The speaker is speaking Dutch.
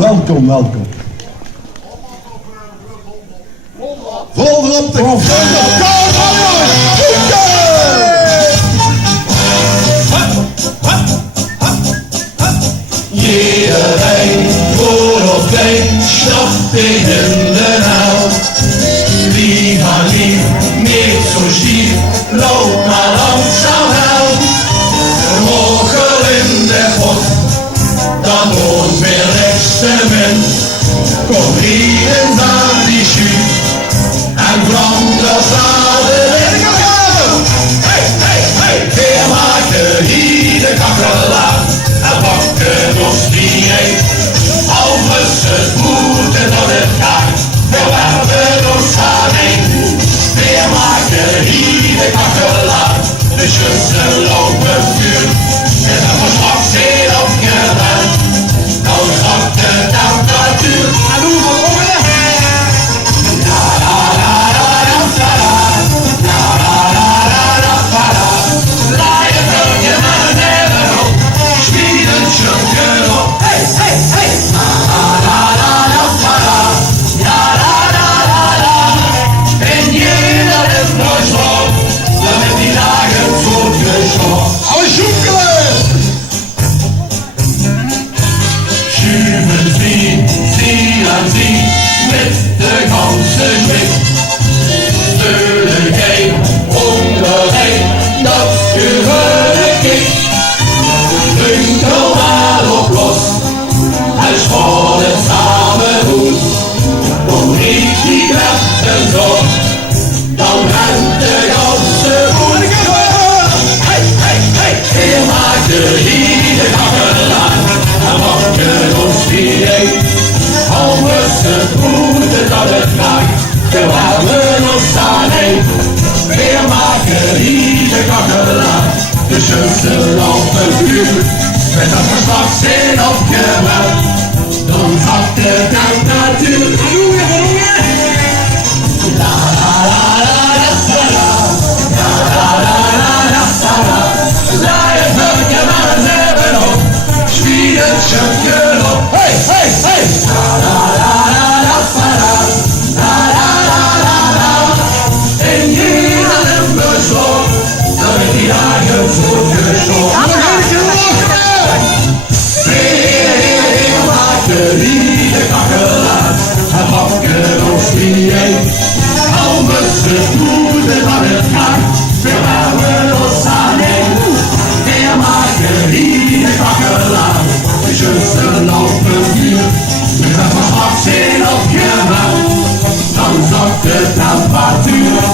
Welkom, welkom. Volgende op de Iedereen voor of geen snapt in de hel. Lief aan lief, niet zo stief, loop maar langzaam hel. Morgen in de God, dan wordt weer experiment. Kom hier eens aan die schuur en brand als vader in de kamer. Hey, hey, hey, weer maken hier de kakkelaar en bakken ons die eet. Alles het moet en dat het gaat, we werpen ons daarheen. Weer maken hier de kakkelaar, de schussen lopen vuur. En dan was straks heel opgewend, dan zakt de temperatuur. En hoe vervolgen? La la la la la la la la la la la la la. Draai het rugje maar neer op, schiet een chunker op. Hey, hey, hey. La la la la la la la la la la la. En jeder is mooi slop, dan heeft die dagen goed geslopt. Alle zoekelen! Schuiven zie aan zie, met de ganse zwik. Steunen geen onderheen, dat geheurig ik. Dunkel maar op los, en schoon het samen goed. Kom niet die krachten op, dan rent de ganse boel. Hey, hey, hey, hier maakt de hier kakkelaar, en wakker ons die eet. Anders het goede dat het maakt, we hebben ons aanheen. Weer maken hier de kakkelaar, de schussen lopen vuur. Met dat verslag zin op geweld, dan gaat de temperatuur. La la la la la la la la la la la la la. Draai het rugje maar neer op, schiet het chunker op. Hey, hey, hey. La la la la la la la la la la la. En jeder heeft beslot, dat het die dagen goed gesloten. Weer maakt de lieve kakkelaar, en bakken ons die eet. Anders het goede dat het gaat, we hebben ons aanheen. Weer maakt de lieve kakkelaar, de schussen lopen vuur. Met een verslag zin op je buik, dan zakt de temperatuur.